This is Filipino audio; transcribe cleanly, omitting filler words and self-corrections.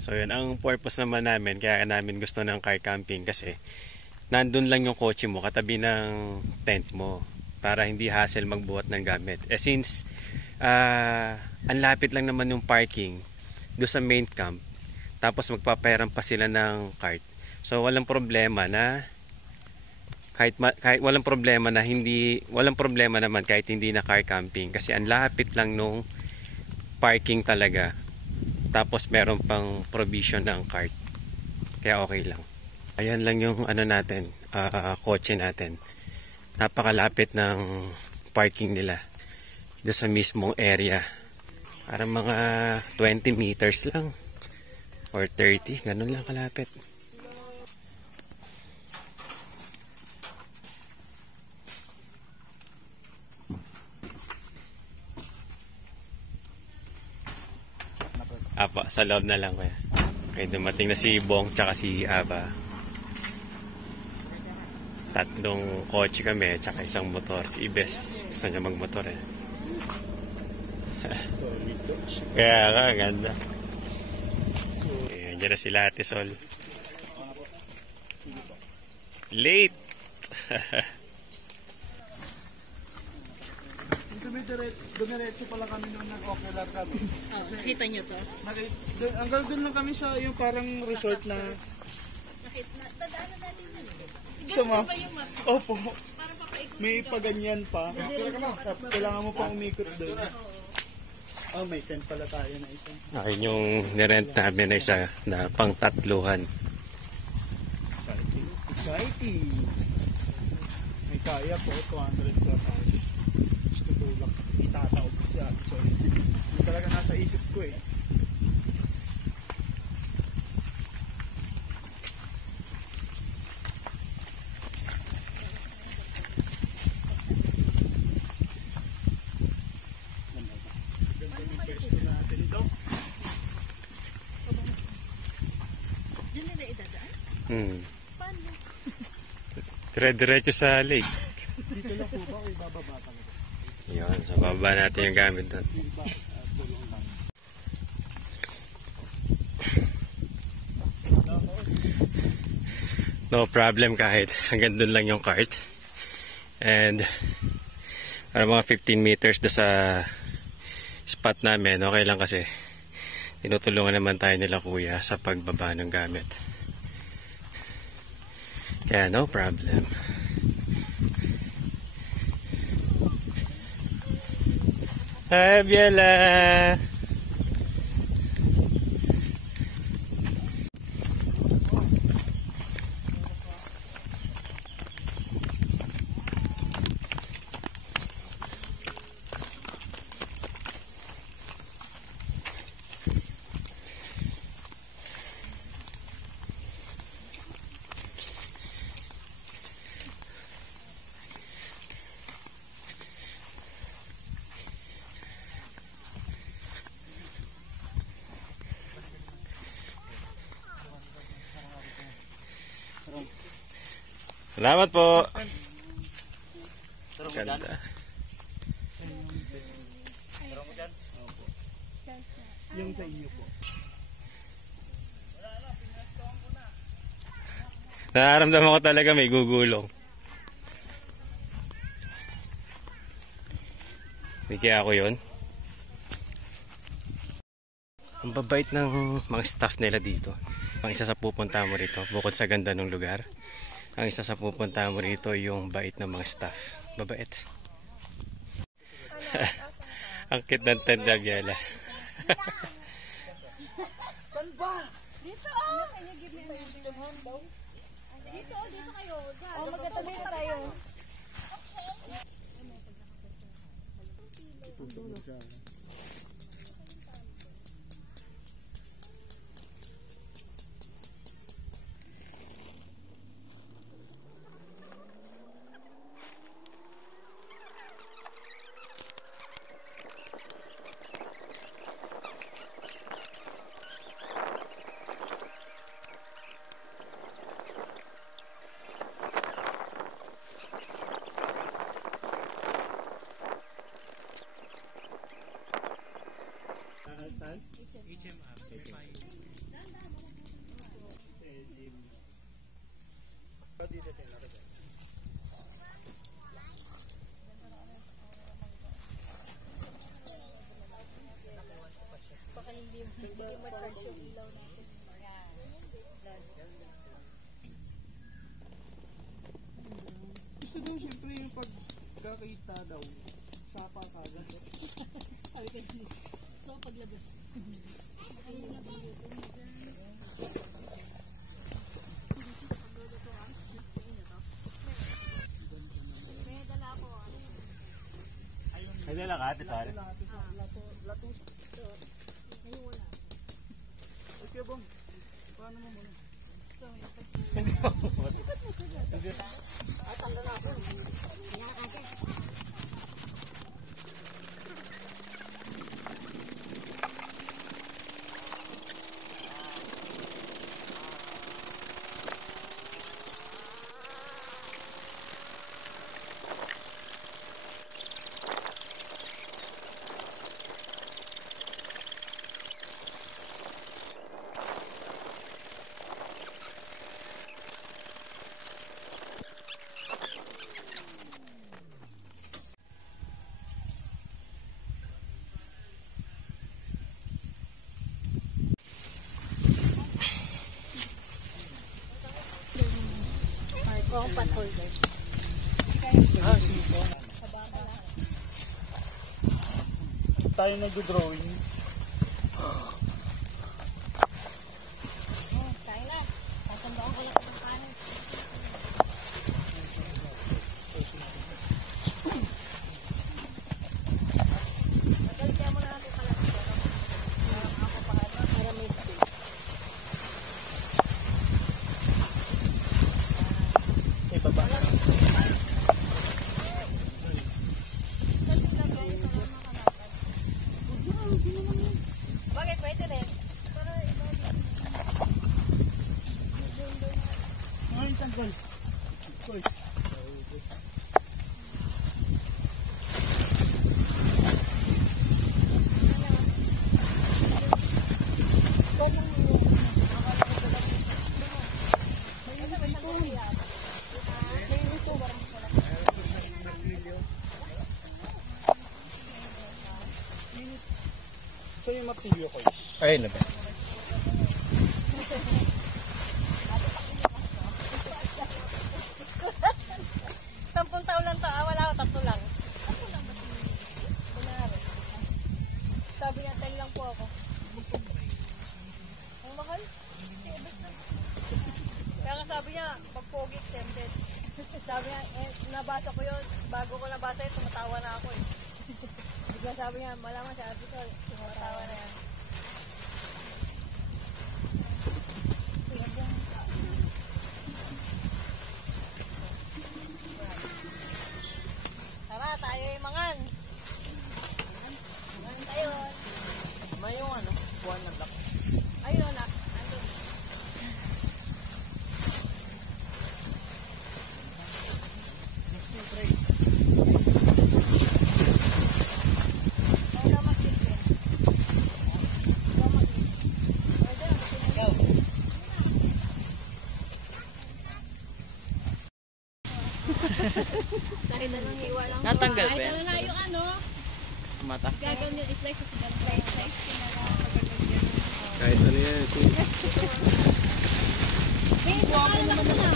So yun, ang purpose naman namin, kaya namin gusto ng car camping kasi nandun lang yung kotse mo katabi ng tent mo para hindi hassle magbuhat ng gamit. Since ang lapit lang naman yung parking doon sa main camp, tapos magpapayaran pa sila ng cart. So walang problema na kahit walang problema naman kahit hindi na car camping kasi ang lapit lang nung parking talaga. Tapos meron pang provision ng cart. Kaya okay lang. Ayan lang yung natin, kotse natin. Napakalapit ng parking nila doon sa mismong area. Parang mga 20 meters lang or 30, ganun lang kalapit. Apa, sa loob na lang kuya. Okay, dumating na si Bong tsaka si Aba. Tatlong kotse kami tsaka isang motor. Si Ibes, gusto niya magmotor eh. Kaya ka, ganda. Okay, dyan na sila Ate Sol. Late! Dumiretso pala kami nung nag-ocular kami. Oh, nakita nyo to? Hanggang doon lang kami sa yung parang resort na... Dadaanan natin yun. Sa map. Ba yung map? Opo. May paganyan pa. Kailangan mo pang umikot doon. Oh, may tent pala tayo na isa. Ayun yung nirent namin na isa na pang tatluhan. Exciting! May kaya po, 200 plus. Gusto tulak. Itataog siya. So, yung talaga nasa isip ko eh. Diyan nila idadaan? Dire-diretso sa lake. Dito lang po ba o ibababa talaga? Yun, so bababa natin yung gamit doon. No problem kahit hanggang doon lang yung cart. And para mga 15 meters do sa spot namin, okay lang kasi tinutulungan naman tayo nila kuya sa pagbaba ng gamit. Kaya no problem. Hi Biela! Salamat po. Ganda. Yung sa inyo po. Nararamdaman ko talaga may gugulong. Hindi kaya ako yun. Ang babait ng mga staff nila dito. Ang isa sa pupunta mo rito, bukod sa ganda ng lugar, ang isa sa pupunta mo rito yung bait ng mga staff. Babait. Ang cute ng tenda, Biela. Saan ba? Dito oh! Can you give me a hand? Dito kayo. Oh, magkatabi tayo. Gusto daw siyempre yung pagkakita daw. Sapa ka agad. So, paglabas. May dala ko. May dala ka, Ate Sal? Lato. Ngayon wala. Okay, Bong. Paano mo muna? Oo, patholder. Tayo nag-drawing. Tayo na. Tatandaan ko lang kung paano. Nagalitan mo na natin pala. Ako pa para may space. Baba. Bakit? Pwede rin. Ngayon, tanggal. Koy. So yung matilyo ko is? Ayun na ba? Sampung taon lang to. Wala ako. 3 lang. Sabi niya, 10 lang po ako. Ang mahal. Kaya nga sabi niya, pag pogi extended. Sabi niya, nabasa ko yun. Bago ko nabasa yun, tumatawa na ako eh. Bigla sabi niya, malaman siya, tumatawa na yan. Tara, tayo yung mangan. Mangan tayo. May yung ano, buwan na black. Ayun na. Andun. Tayo na mag-chicken. Tayo mag-chicken. Pwede na, mag-chicken. Dahil na lang hiwa lang. Natanggal ba Kahit yan? ano na yung ano, Mata. gagawin yung slice sa slice ko na lang. Kahit ano yan. Wait, paano naman na